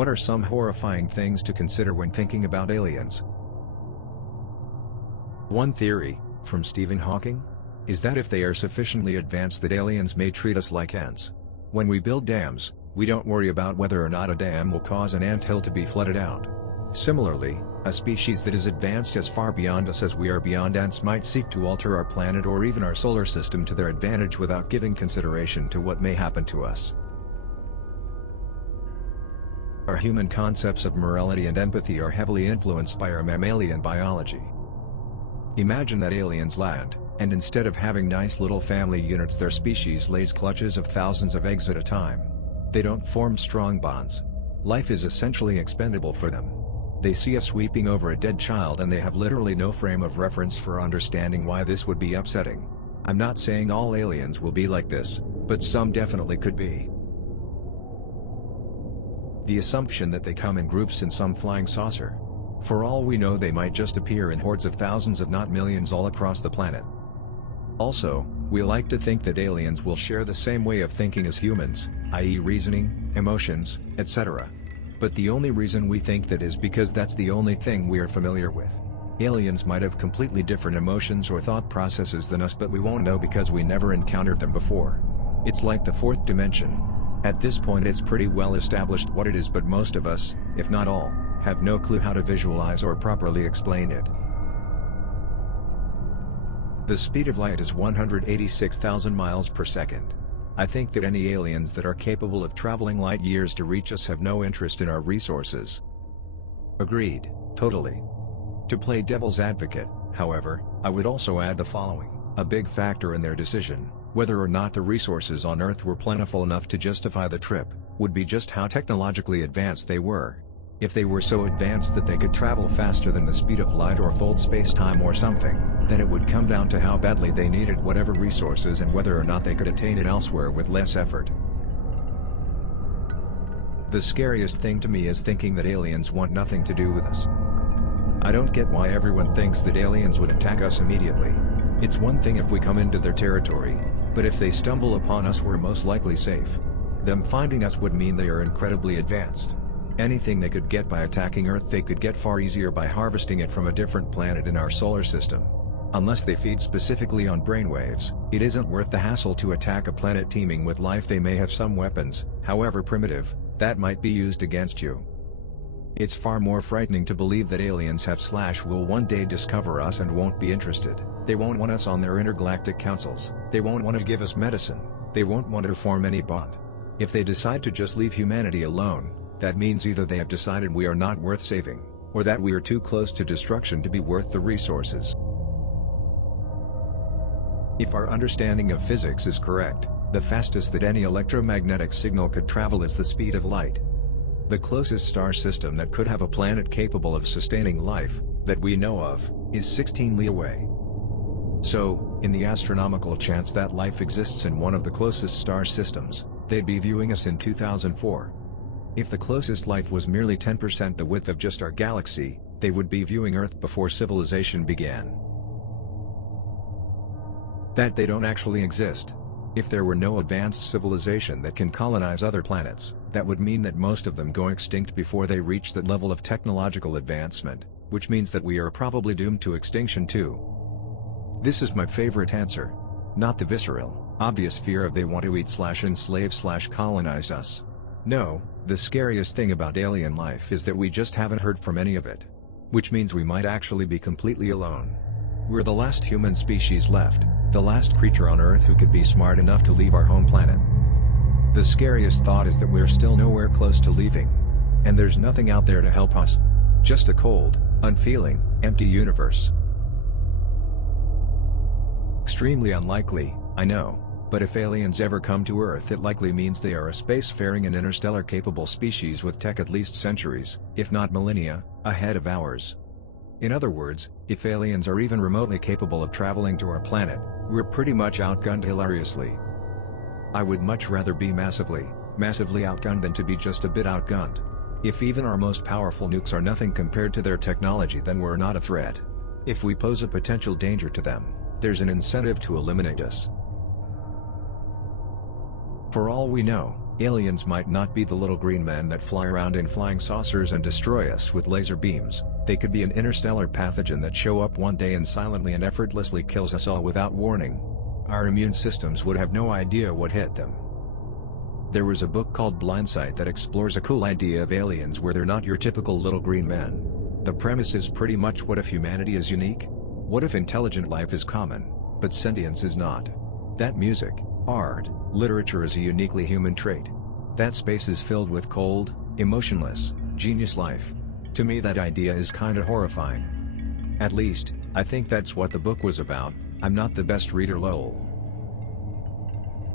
What are some horrifying things to consider when thinking about aliens? One theory, from Stephen Hawking, is that if they are sufficiently advanced that aliens may treat us like ants. When we build dams, we don't worry about whether or not a dam will cause an anthill to be flooded out. Similarly, a species that is advanced as far beyond us as we are beyond ants might seek to alter our planet or even our solar system to their advantage without giving consideration to what may happen to us. Our human concepts of morality and empathy are heavily influenced by our mammalian biology. Imagine that aliens land, and instead of having nice little family units, their species lays clutches of thousands of eggs at a time. They don't form strong bonds. Life is essentially expendable for them. They see us sweeping over a dead child and they have literally no frame of reference for understanding why this would be upsetting. I'm not saying all aliens will be like this, but some definitely could be. The assumption that they come in groups in some flying saucer. For all we know, they might just appear in hordes of thousands if not millions all across the planet. Also, we like to think that aliens will share the same way of thinking as humans, i.e. reasoning, emotions, etc. But the only reason we think that is because that's the only thing we are familiar with. Aliens might have completely different emotions or thought processes than us, but we won't know because we never encountered them before. It's like the fourth dimension. At this point it's pretty well established what it is, but most of us, if not all, have no clue how to visualize or properly explain it. The speed of light is 186,000 miles per second. I think that any aliens that are capable of traveling light years to reach us have no interest in our resources. Agreed, totally. To play devil's advocate, however, I would also add the following. A big factor in their decision, whether or not the resources on Earth were plentiful enough to justify the trip, would be just how technologically advanced they were. If they were so advanced that they could travel faster than the speed of light or fold space-time or something, then it would come down to how badly they needed whatever resources and whether or not they could attain it elsewhere with less effort. The scariest thing to me is thinking that aliens want nothing to do with us. I don't get why everyone thinks that aliens would attack us immediately. It's one thing if we come into their territory, but if they stumble upon us, we're most likely safe. Them finding us would mean they are incredibly advanced. Anything they could get by attacking Earth they could get far easier by harvesting it from a different planet in our solar system. Unless they feed specifically on brainwaves, it isn't worth the hassle to attack a planet teeming with life. They may have some weapons, however primitive, that might be used against you. It's far more frightening to believe that aliens will one day discover us and won't be interested. They won't want us on their intergalactic councils, they won't want to give us medicine, they won't want to form any bond. If they decide to just leave humanity alone, that means either they have decided we are not worth saving, or that we are too close to destruction to be worth the resources. If our understanding of physics is correct, the fastest that any electromagnetic signal could travel is the speed of light. The closest star system that could have a planet capable of sustaining life, that we know of, is 16 Li away. So, in the astronomical chance that life exists in one of the closest star systems, they'd be viewing us in 2004. If the closest life was merely 10% the width of just our galaxy, they would be viewing Earth before civilization began. That they don't actually exist. If there were no advanced civilization that can colonize other planets, that would mean that most of them go extinct before they reach that level of technological advancement, which means that we are probably doomed to extinction too. This is my favorite answer. Not the visceral, obvious fear of they want to eat/enslave/colonize us. No, the scariest thing about alien life is that we just haven't heard from any of it. Which means we might actually be completely alone. We're the last human species left, the last creature on Earth who could be smart enough to leave our home planet. The scariest thought is that we're still nowhere close to leaving. And there's nothing out there to help us. Just a cold, unfeeling, empty universe. Extremely unlikely, I know, but if aliens ever come to Earth, it likely means they are a spacefaring and interstellar capable species with tech at least centuries, if not millennia, ahead of ours. In other words, if aliens are even remotely capable of traveling to our planet, we're pretty much outgunned hilariously. I would much rather be massively outgunned than to be just a bit outgunned. If even our most powerful nukes are nothing compared to their technology, then we're not a threat. If we pose a potential danger to them, there's an incentive to eliminate us. For all we know, Aliens might not be the little green men that fly around in flying saucers and destroy us with laser beams. They could be an interstellar pathogen that show up one day and silently and effortlessly kills us all without warning. Our immune systems would have no idea what hit them. There was a book called Blindsight that explores a cool idea of aliens where they're not your typical little green men. The premise is pretty much, what if humanity is unique? What if intelligent life is common, but sentience is not? That music, art, literature is a uniquely human trait. That space is filled with cold, emotionless, genius life. To me that idea is kinda horrifying. At least, I think that's what the book was about. I'm not the best reader, lol.